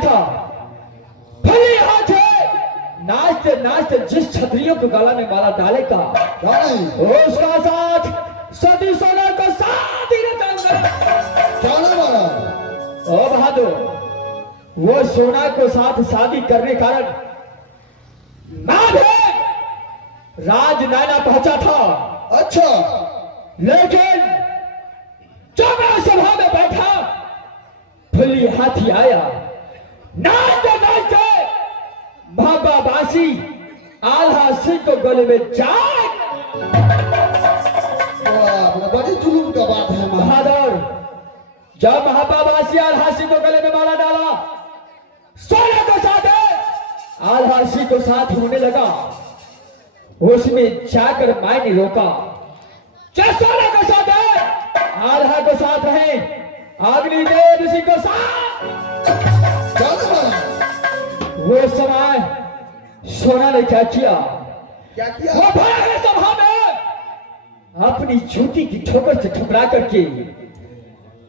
था। भले हाथ है नाचते नाचते जिस क्षत्रियो के गला में माला डालेगा उसका साथ सती सोना को साथ ही ओ बहादुर, वो सोना को साथ शादी करने कारण राज नाना पहुंचा था। अच्छा, लेकिन जब मैं सभा में बैठा भली हाथी आया, नाचते नाचते महाबाबासी आल्हा सिंह को गले में जाए। बड़ी जुलूम का बात है बहादुर, जब महाबाबासी आल्हा सिंह को गले में माला डाला, सोने को साथ आल्हा सिंह को साथ होने लगा। उसमें जाकर माई ने रोका, सोना को साथ है आल्हा को साथ रहे, अग्निदेव सिंह को साथ। वो समय सोना ने क्या किया? वो भरा है सभा में अपनी जूती की ठोकर से ठुकरा करके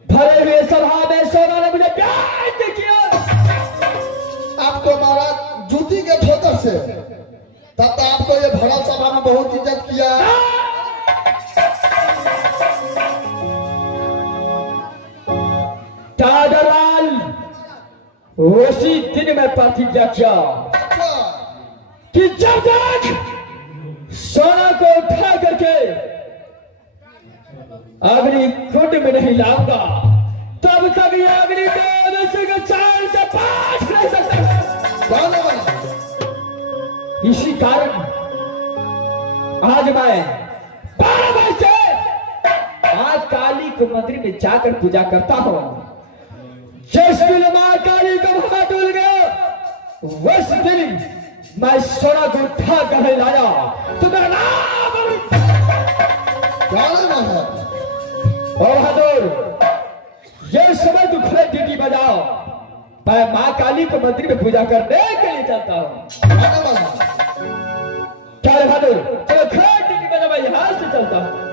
भरे हुए सभा में सोना ने मुझे प्यार से किया। आपको मारा जूती के ठोकर से, तब तो आपको ये भरा सभा में बहुत इज्जत किया। टाडरलाल उसी दिन में प्रतिज्ञा किया कि जब तक सोना को उठा करके अग्नि कुंड में नहीं लाऊंगा, तब तक ये अग्निदेव सिंह चाल से पाठ नहीं सकता। इसी कारण आज मैं 12 बजे मां काली के मंदिर में जाकर पूजा करता हूं। जिस दिन मां काली का भगा डूल गया, उस दिन मैं सोना को उठा कर लाया तो मेरा नाम बहादुर। ये समय तू खड़े ड्यूटी बजाओ, मैं मां काली के मंदिर में पूजा करने के लिए चलता हूँ। क्या बहादुर, चलो खड़े ड्यूटी बजा, मैं यहां से चलता हूँ।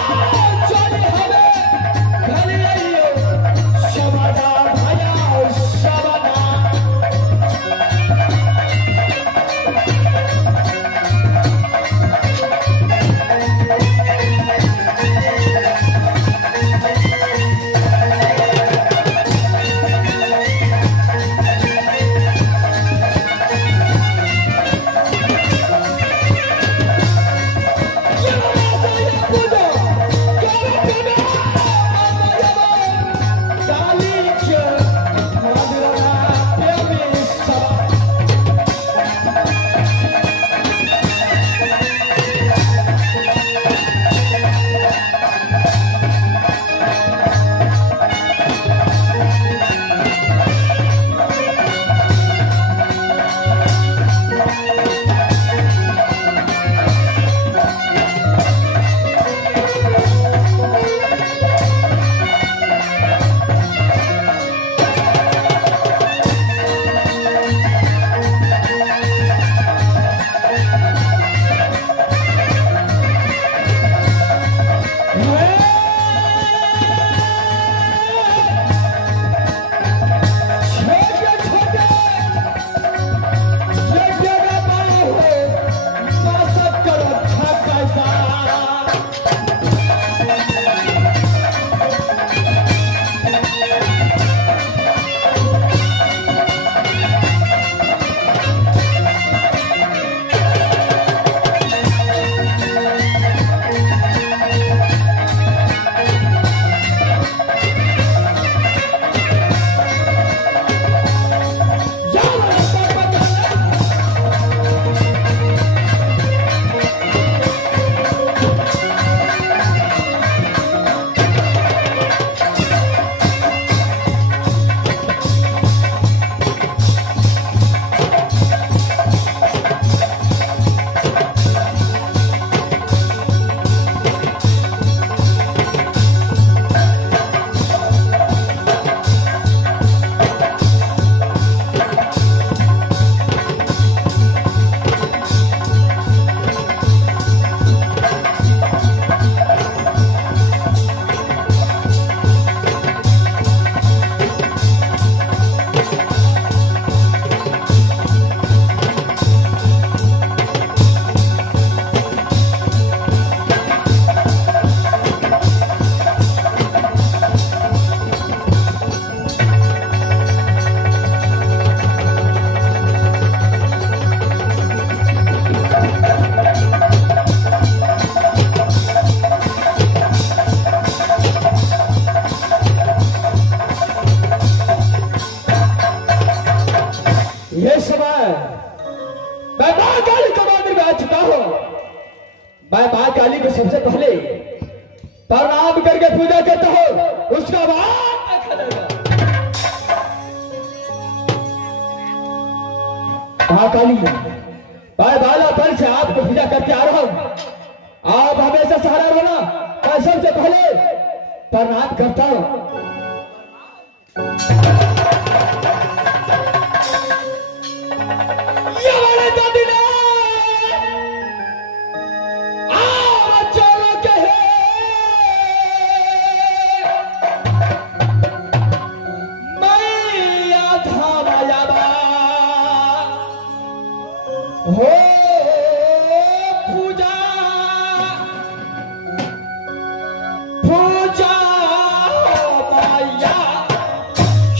Yeah. ये समय मैं मां काली के मंदिर में आ चुका हूं। मैं मां काली को सबसे पहले प्रणाम करके पूजा करता हूं, उसका बाद मैं खाऊंगा। मां काली, मैं बालापन से आपको पूजा करके आ रहा हूं। आप हमेशा सहारा रहना। मैं सबसे पहले प्रणाम करता हूं। हो पूजा पूजा माया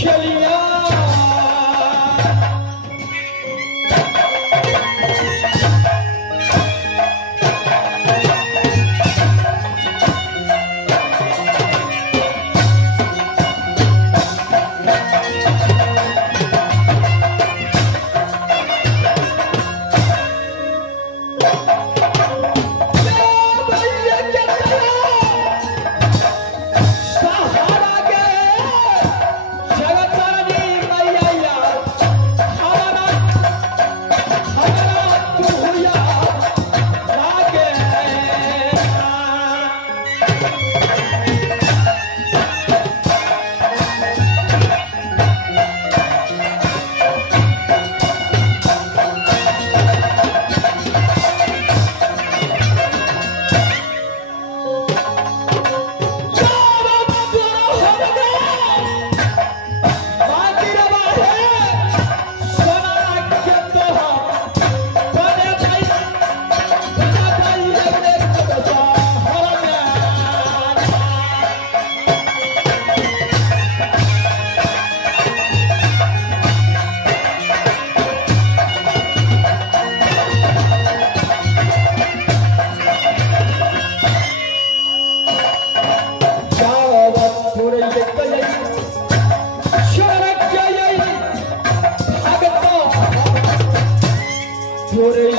चलिया Glory